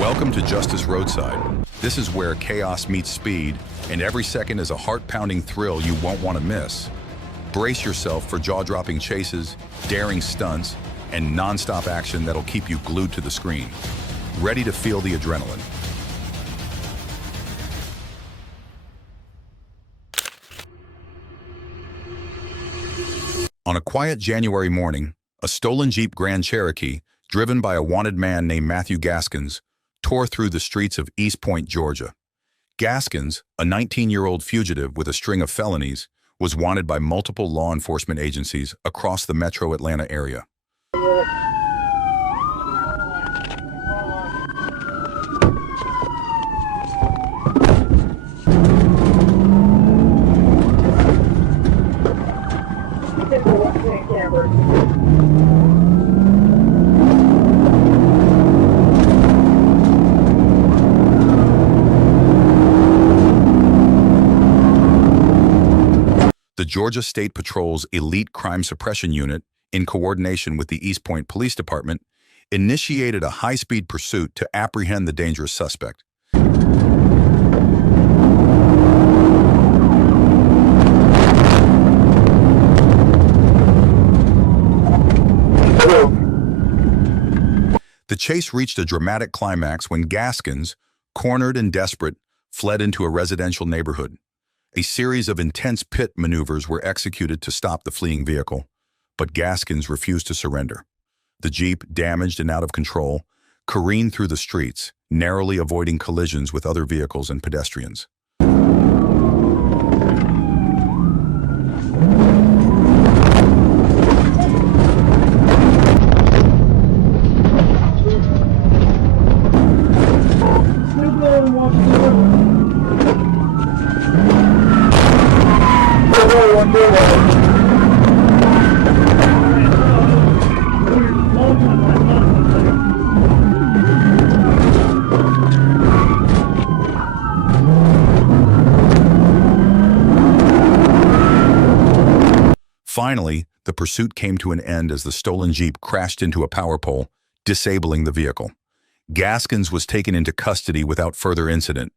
Welcome to Justice Roadside. This is where chaos meets speed, and every second is a heart-pounding thrill you won't want to miss. Brace yourself for jaw-dropping chases, daring stunts, and non-stop action that'll keep you glued to the screen. Ready to feel the adrenaline. On a quiet January morning, a stolen Jeep Grand Cherokee, driven by a wanted man named Matthew Gaskins, tore through the streets of East Point, Georgia. Gaskins, a 19-year-old fugitive with a string of felonies, was wanted by multiple law enforcement agencies across the metro Atlanta area. The Georgia State Patrol's Elite Crime Suppression Unit, in coordination with the East Point Police Department, initiated a high-speed pursuit to apprehend the dangerous suspect. The chase reached a dramatic climax when Gaskins, cornered and desperate, fled into a residential neighborhood. A series of intense pit maneuvers were executed to stop the fleeing vehicle, but Gaskins refused to surrender. The Jeep, damaged and out of control, careened through the streets, narrowly avoiding collisions with other vehicles and pedestrians. Finally, the pursuit came to an end as the stolen Jeep crashed into a power pole, disabling the vehicle. Gaskins was taken into custody without further incident.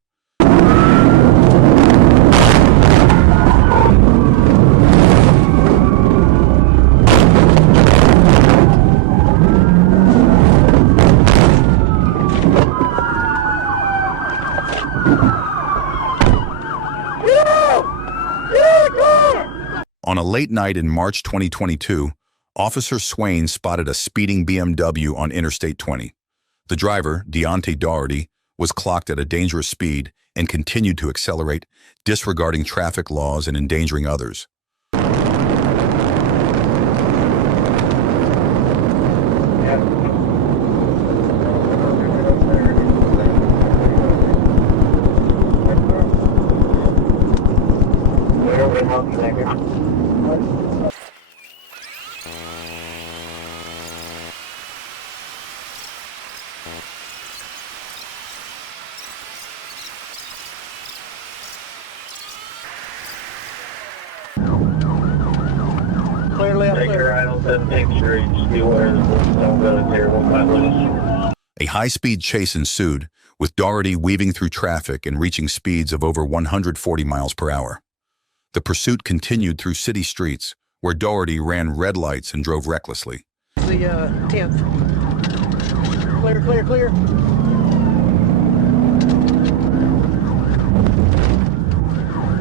On a late night in March 2022, Officer Swain spotted a speeding BMW on Interstate 20. The driver, Deontay Daugherty, was clocked at a dangerous speed and continued to accelerate, disregarding traffic laws and endangering others. Clear left, clear right on 17th Street. Just be aware that there's no military won't loose. A high-speed chase ensued, with Daugherty weaving through traffic and reaching speeds of over 140 miles per hour. The pursuit continued through city streets, where Daugherty ran red lights and drove recklessly. The 10th. Clear, clear, clear.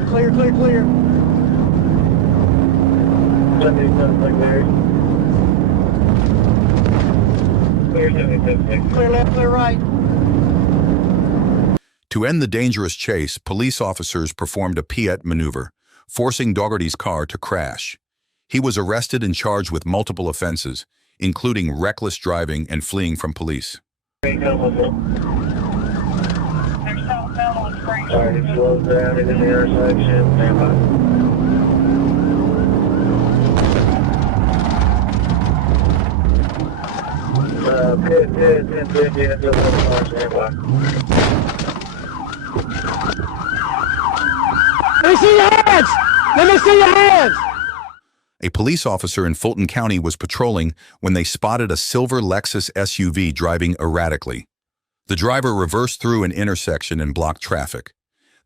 Clear, clear, clear. Clear left, clear right. To end the dangerous chase, police officers performed a piette maneuver, forcing Daugherty's car to crash. He was arrested and charged with multiple offenses, including reckless driving and fleeing from police. Alright, he slows down in the intersection. Stand by. Pit, stand by. Let me see your hands! Let me see your hands! A police officer in Fulton County was patrolling when they spotted a silver Lexus SUV driving erratically. The driver reversed through an intersection and blocked traffic.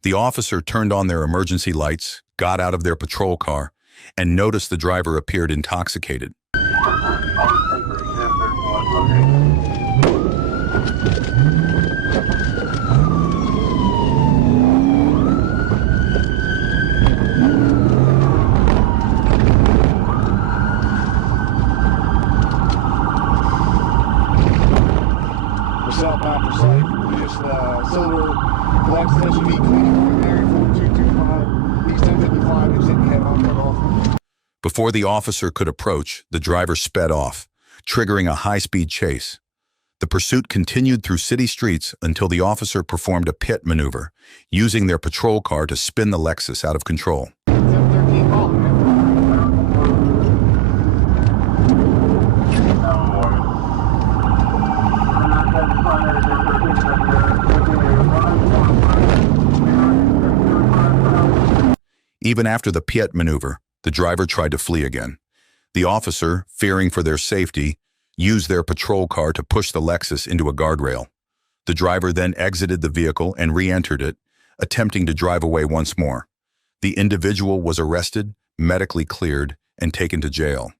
The officer turned on their emergency lights, got out of their patrol car, and noticed the driver appeared intoxicated. Southbound for site. Just silver Lexus SUV cleaning Mary 4225 East 1055 is hitting head-on cutoff. Before the officer could approach, the driver sped off, triggering a high-speed chase. The pursuit continued through city streets until the officer performed a pit maneuver, using their patrol car to spin the Lexus out of control. 713 call. Even after the Piet maneuver, the driver tried to flee again. The officer, fearing for their safety, used their patrol car to push the Lexus into a guardrail. The driver then exited the vehicle and re-entered it, attempting to drive away once more. The individual was arrested, medically cleared, and taken to jail.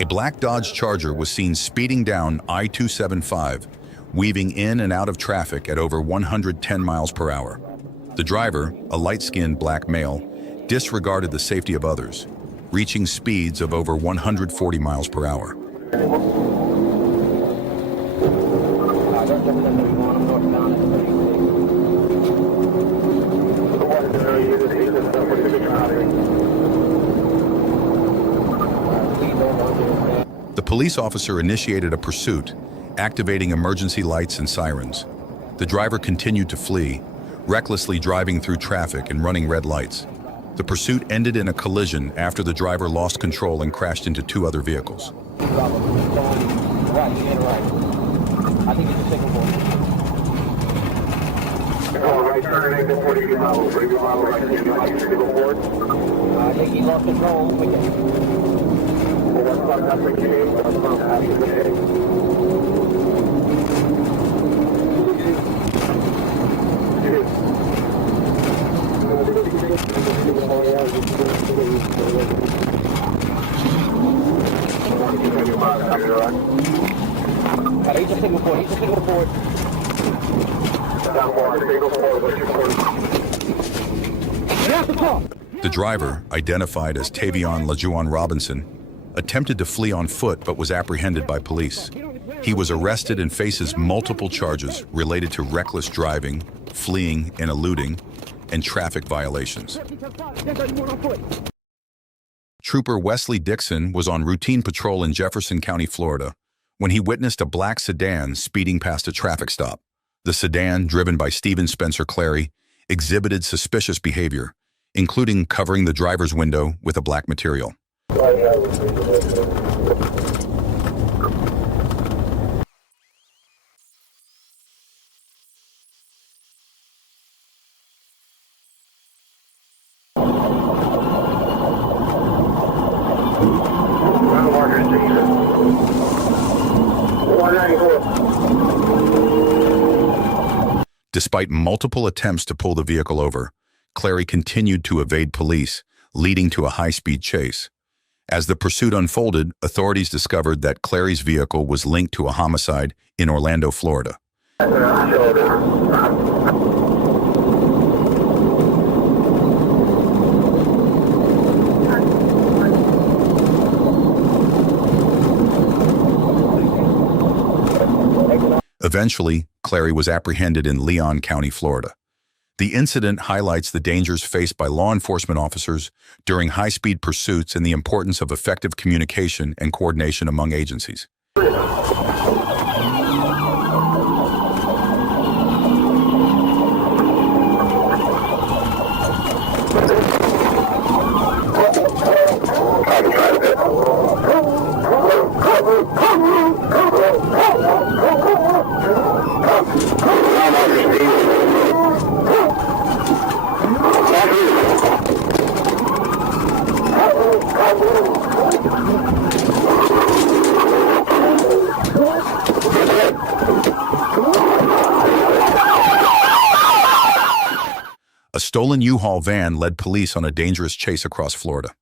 A black Dodge Charger was seen speeding down I-275, weaving in and out of traffic at over 110 miles per hour. The driver, a light-skinned black male, disregarded the safety of others, reaching speeds of over 140 miles per hour. The police officer initiated a pursuit, activating emergency lights and sirens. The driver continued to flee, recklessly driving through traffic and running red lights. The pursuit ended in a collision after the driver lost control and crashed into two other vehicles. He lost control. The driver, identified as Tavion LaJuan Robinson, attempted to flee on foot but was apprehended by police. He was arrested and faces multiple charges related to reckless driving, fleeing and eluding, and traffic violations. Trooper Wesley Dixon was on routine patrol in Jefferson County, Florida, when he witnessed a black sedan speeding past a traffic stop. The sedan, driven by Stephen Spencer Clary, exhibited suspicious behavior, including covering the driver's window with a black material. Despite multiple attempts to pull the vehicle over, Clary continued to evade police, leading to a high-speed chase. As the pursuit unfolded, authorities discovered that Clary's vehicle was linked to a homicide in Orlando, Florida. Eventually, Clary was apprehended in Leon County, Florida. The incident highlights the dangers faced by law enforcement officers during high-speed pursuits and the importance of effective communication and coordination among agencies. A stolen U-Haul van led police on a dangerous chase across Florida.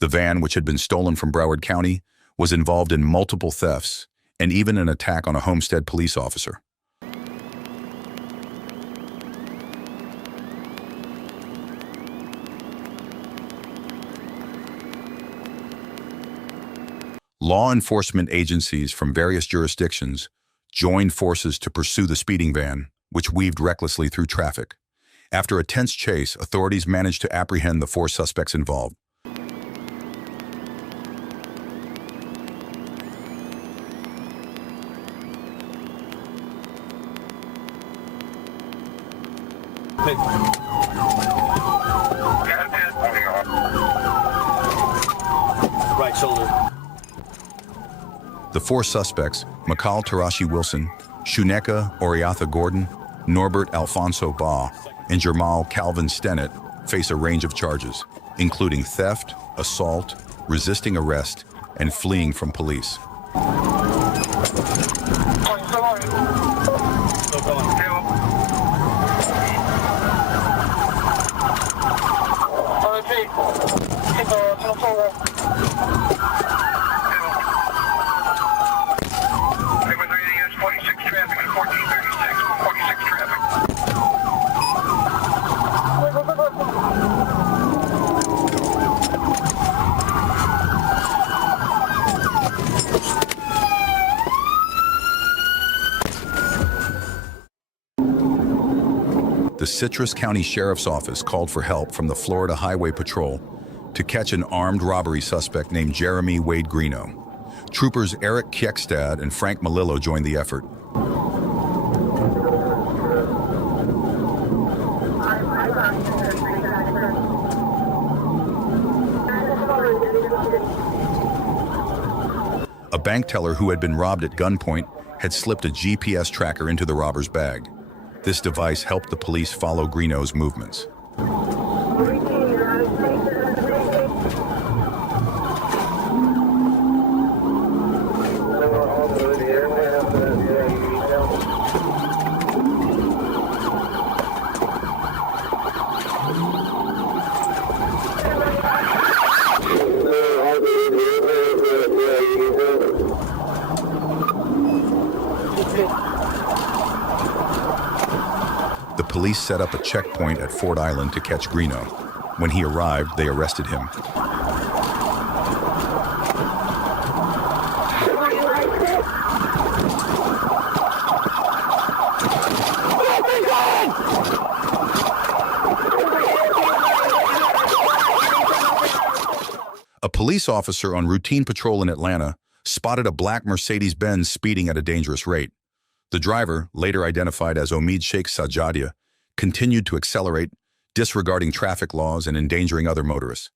The van, which had been stolen from Broward County, was involved in multiple thefts and even an attack on a Homestead police officer. Law enforcement agencies from various jurisdictions joined forces to pursue the speeding van, which weaved recklessly through traffic. After a tense chase, authorities managed to apprehend the 4 suspects involved. Right shoulder. The 4 suspects, Makal Tarashi Wilson, Shuneka Oriatha Gordon, Norbert Alfonso Baugh, and Jermal Calvin Stennett, face a range of charges, including theft, assault, resisting arrest, and fleeing from police. The Citrus County Sheriff's Office called for help from the Florida Highway Patrol to catch an armed robbery suspect named Jeremy Wade Greeno. Troopers Eric Kiekstad and Frank Malillo joined the effort. A bank teller who had been robbed at gunpoint had slipped a GPS tracker into the robber's bag. This device helped the police follow Greeno's movements. The police set up a checkpoint at Ford Island to catch Greeno. When he arrived, they arrested him. A police officer on routine patrol in Atlanta spotted a black Mercedes-Benz speeding at a dangerous rate. The driver, later identified as Omid Sheikh Sajadia, continued to accelerate, disregarding traffic laws and endangering other motorists.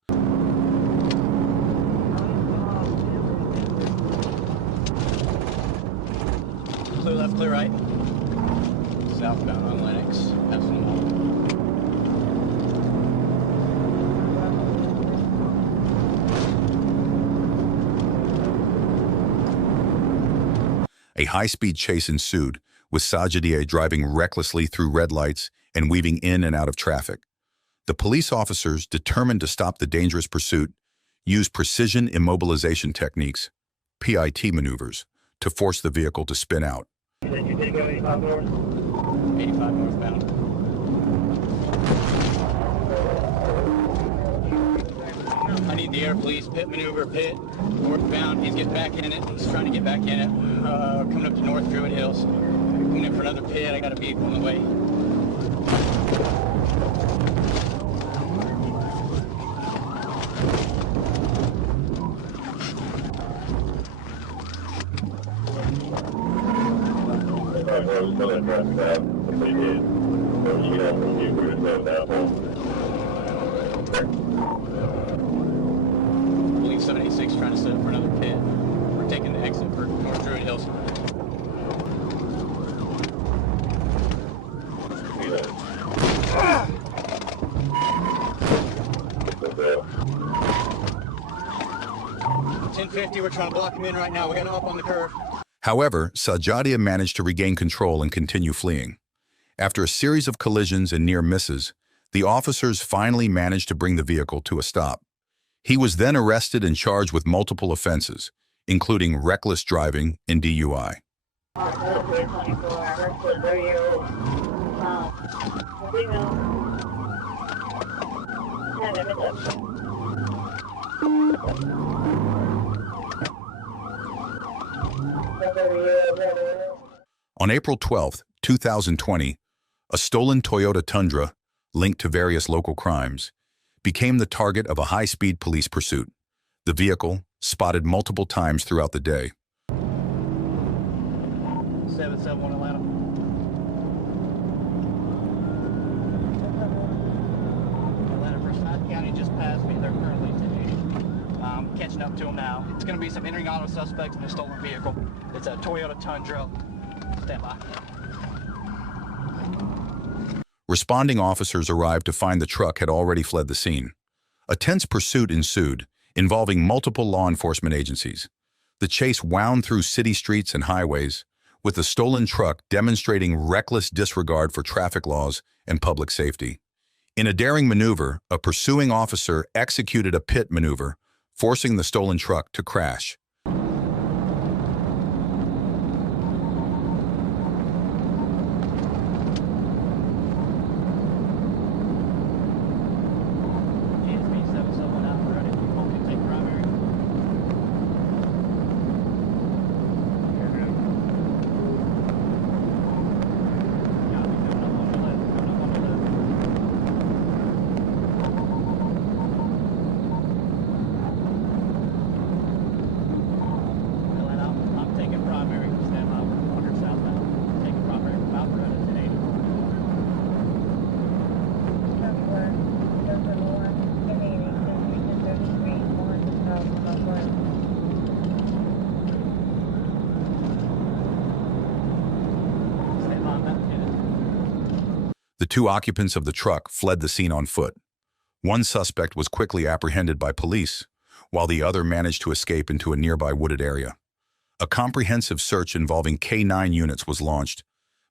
Clear left, clear right. Southbound on Lennox. A high-speed chase ensued, with Sajadia driving recklessly through red lights and weaving in and out of traffic. The police officers, determined to stop the dangerous pursuit, used precision immobilization techniques, PIT maneuvers, to force the vehicle to spin out. 85 northbound. I need the air police, pit maneuver, pit, northbound. He's getting back in it. He's trying to get back in it. Coming up to North Druid Hills. Coming in for another pit. I got a vehicle on the way. for that truck stop, if they did. So you don't review for yourself that home. I believe 786 trying to set up for another pit. We're taking the exit for North Druid Hills. Yeah. 1050, we're trying to block him in right now. We got him up on the curve. However, Sajadia managed to regain control and continue fleeing. After a series of collisions and near misses, the officers finally managed to bring the vehicle to a stop. He was then arrested and charged with multiple offenses, including reckless driving and DUI. On April 12, 2020, a stolen Toyota Tundra, linked to various local crimes, became the target of a high-speed police pursuit. The vehicle, spotted multiple times throughout the day. 771 Atlanta. Atlanta Forsyth County just passed me. They're currently today. I'm catching up to them now. It's going to be some entering auto suspects in a stolen vehicle. It's a Toyota Tundra. Stand by. Responding officers arrived to find the truck had already fled the scene. A tense pursuit ensued, involving multiple law enforcement agencies. The chase wound through city streets and highways, with the stolen truck demonstrating reckless disregard for traffic laws and public safety. In a daring maneuver, a pursuing officer executed a pit maneuver, forcing the stolen truck to crash. The two occupants of the truck fled the scene on foot. One suspect was quickly apprehended by police, while the other managed to escape into a nearby wooded area. A comprehensive search involving K9 units was launched,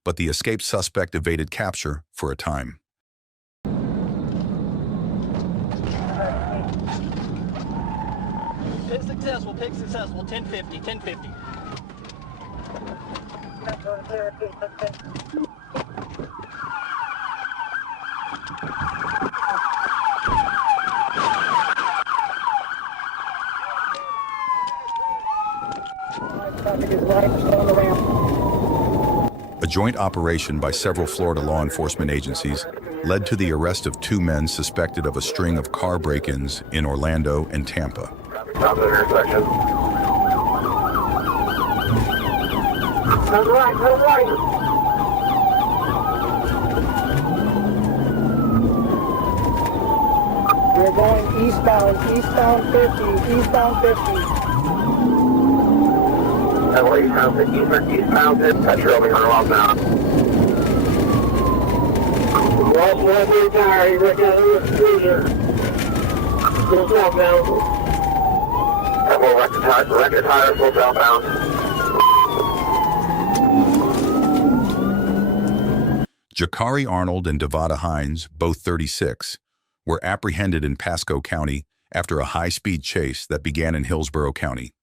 but the escaped suspect evaded capture for a time. Pick successful, 1050, 1050. A joint operation by several Florida law enforcement agencies led to the arrest of two men suspected of a string of car break-ins in Orlando and Tampa. Stop the intersection. Turn right, turn right. We're going eastbound 50, eastbound 50. Eastbound 50, touch your over 100 miles an hour. Watch one big tire, right down here. Go southbound. Record tire, full southbound. Jakari Arnold and Devada Hines, both 36, were apprehended in Pasco County after a high-speed chase that began in Hillsborough County.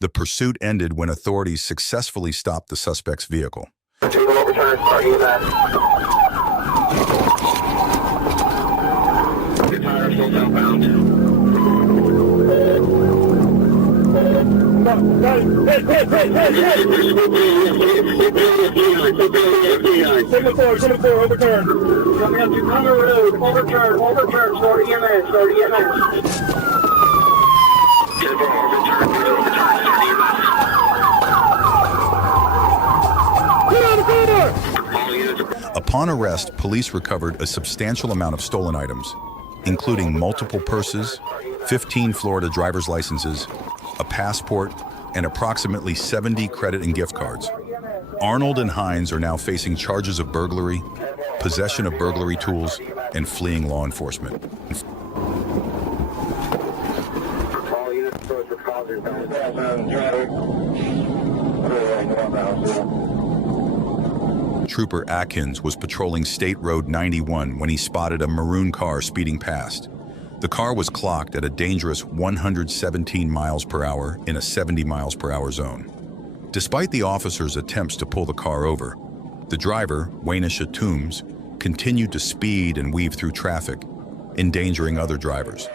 The pursuit ended when authorities successfully stopped the suspect's vehicle. Overturn, starting in that. Record tire, full southbound. Semaphore, overturn. Coming up to Thunder Road, overturn, start EMS. Get out of the corner! Upon arrest, police recovered a substantial amount of stolen items, including multiple purses, 15 Florida driver's licenses, a passport, and approximately 70 credit and gift cards. Arnold and Hines are now facing charges of burglary, possession of burglary tools, and fleeing law enforcement. Trooper Atkins was patrolling State Road 91 when he spotted a maroon car speeding past. The car was clocked at a dangerous 117 miles per hour in a 70 miles per hour zone. Despite the officer's attempts to pull the car over, the driver, Waynesha Toombs, continued to speed and weave through traffic, endangering other drivers.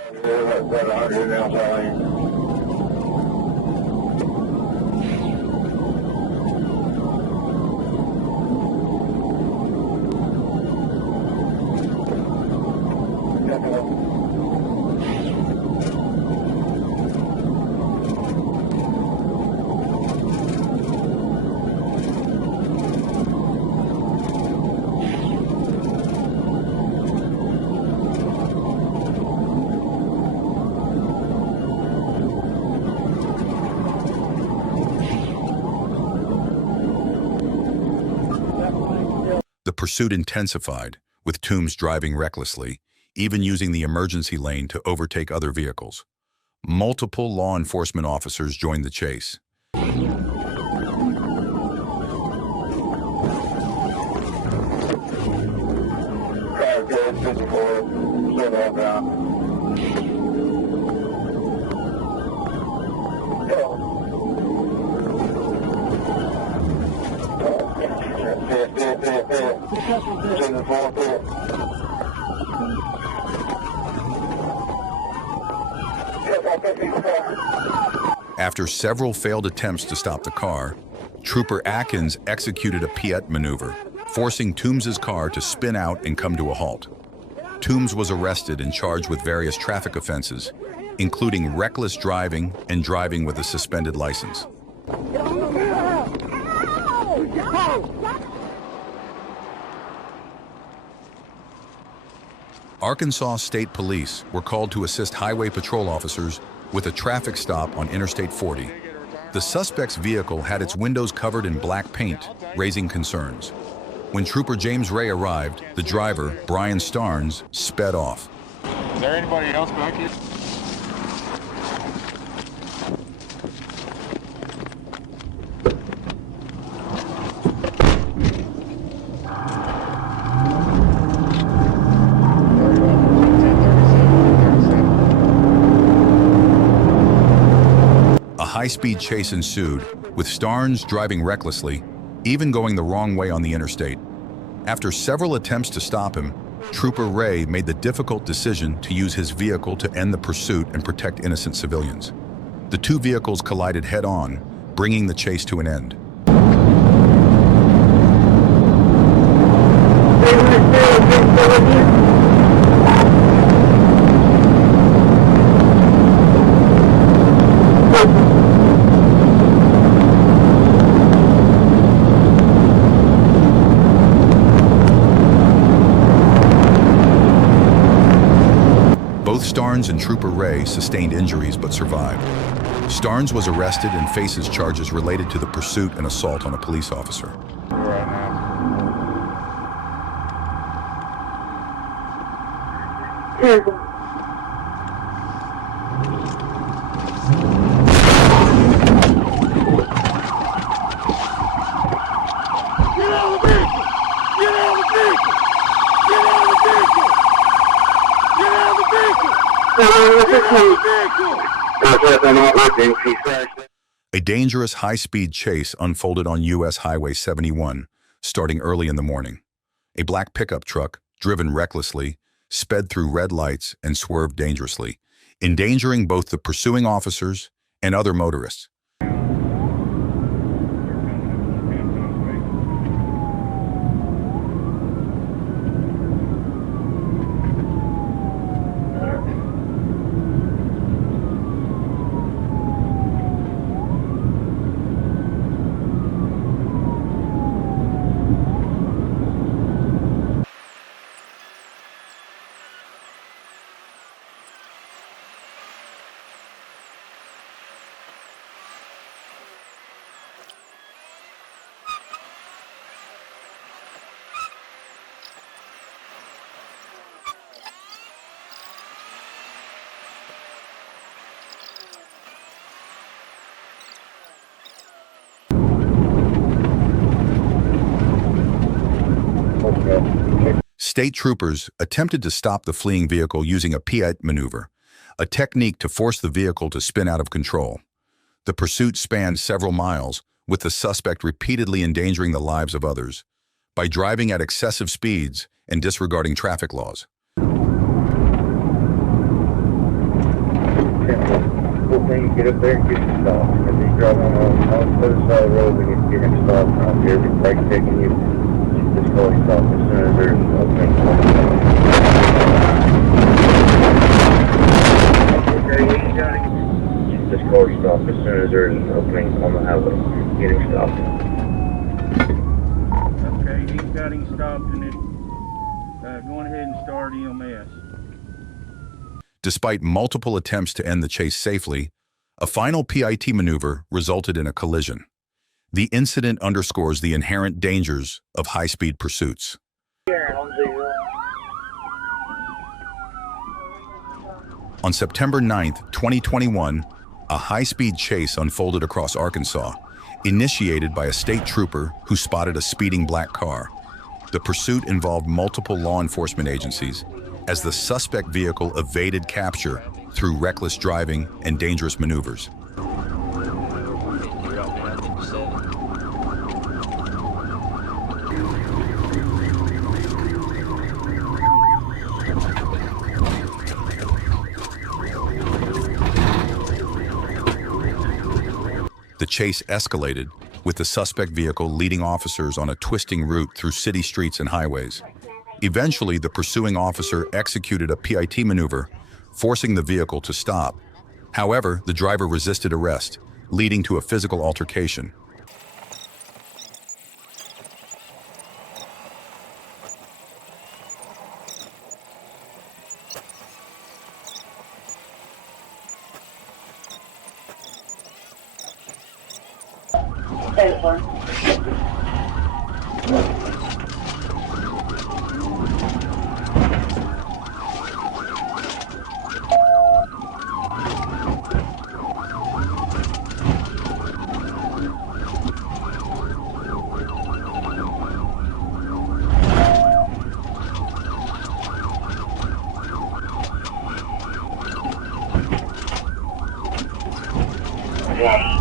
The pursuit intensified, with Toombs driving recklessly, even using the emergency lane to overtake other vehicles. Multiple law enforcement officers joined the chase. After several failed attempts to stop the car, Trooper Atkins executed a pirouette maneuver, forcing Toombs' car to spin out and come to a halt. Toombs was arrested and charged with various traffic offenses, including reckless driving and driving with a suspended license. Arkansas State Police were called to assist highway patrol officers with a traffic stop on Interstate 40. The suspect's vehicle had its windows covered in black paint, raising concerns. When Trooper James Ray arrived, the driver, Brian Starnes, sped off. Is there anybody else back here? A high-speed chase ensued, with Starnes driving recklessly, even going the wrong way on the interstate. After several attempts to stop him, Trooper Ray made the difficult decision to use his vehicle to end the pursuit and protect innocent civilians. The two vehicles collided head-on, bringing the chase to an end. Both Starnes and Trooper Ray sustained injuries but survived. Starnes was arrested and faces charges related to the pursuit and assault on a police officer. Right now. A dangerous high-speed chase unfolded on U.S. Highway 71, starting early in the morning. A black pickup truck, driven recklessly, sped through red lights and swerved dangerously, endangering both the pursuing officers and other motorists. State troopers attempted to stop the fleeing vehicle using a pirouette maneuver, a technique to force the vehicle to spin out of control. The pursuit spanned several miles, with the suspect repeatedly endangering the lives of others by driving at excessive speeds and disregarding traffic laws. Cool thing, get up there and get him stopped. If he's driving on the other side of the road, we need to get him stopped. I don't care if he's brake checking you. Just call him stopped as soon as there's an opening. Okay, you got him. Just call him stopped as soon as there's an opening on the highway. Get him stopped. Okay, he's got him stopped and then going ahead and start EMS. Despite multiple attempts to end the chase safely, a final PIT maneuver resulted in a collision. The incident underscores the inherent dangers of high-speed pursuits. On September 9, 2021, a high-speed chase unfolded across Arkansas, initiated by a state trooper who spotted a speeding black car. The pursuit involved multiple law enforcement agencies, as the suspect vehicle evaded capture through reckless driving and dangerous maneuvers. The chase escalated, with the suspect vehicle leading officers on a twisting route through city streets and highways. Eventually, the pursuing officer executed a PIT maneuver, forcing the vehicle to stop. However, the driver resisted arrest, leading to a physical altercation.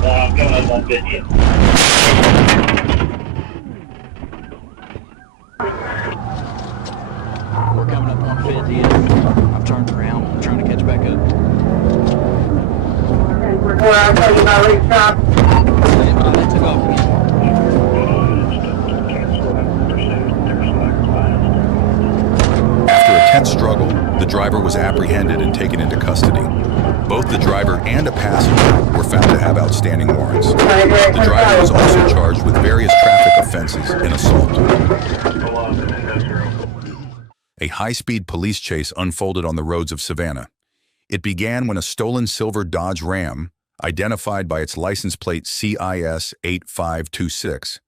I'm coming up on 50. We're coming up on 50. I've turned around. I'm trying to catch back up. Well, I'll tell you about race stop. They took off again. After a tense struggle, the driver was apprehended and taken into custody. Both the driver and a passenger were found to have outstanding warrants. The driver was also charged with various traffic offenses and assault. A high-speed police chase unfolded on the roads of Savannah. It began when a stolen silver Dodge Ram, identified by its license plate CIS 8526,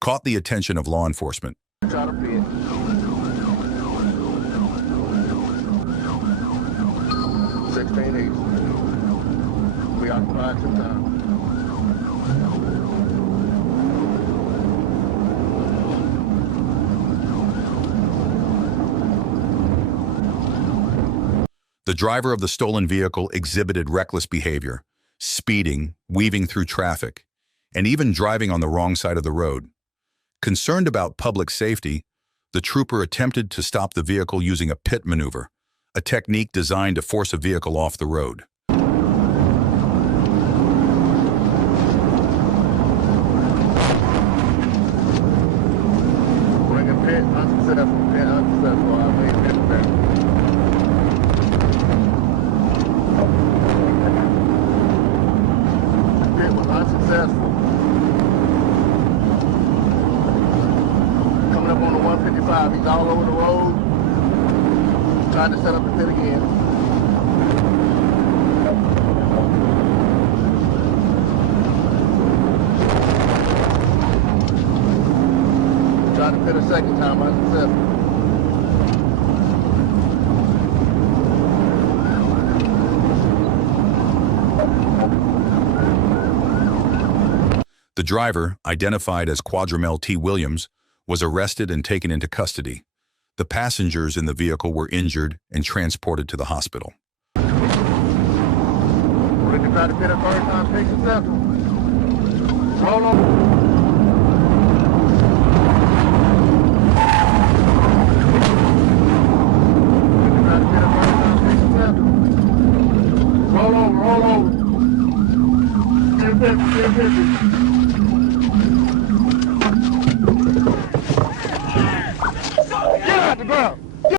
caught the attention of law enforcement. Try to pit. 16 East. We occupied 2 times. The driver of the stolen vehicle exhibited reckless behavior, speeding, weaving through traffic, and even driving on the wrong side of the road. Concerned about public safety, the trooper attempted to stop the vehicle using a pit maneuver, a technique designed to force a vehicle off the road. Bring a pit, unsuccessful, pit, unsuccessful. I made pit back. Pit was unsuccessful. Coming up on the 155, he's all over the road. Trying to set up the pit again. Tried to pit a second time, unsuccessful. The driver, identified as Quadramel T. Williams, was arrested and taken into custody. The passengers in the vehicle were injured and transported to the hospital. We're going to try to pit a first time, fix the second one. Roll over. Roll over. Get out the ground.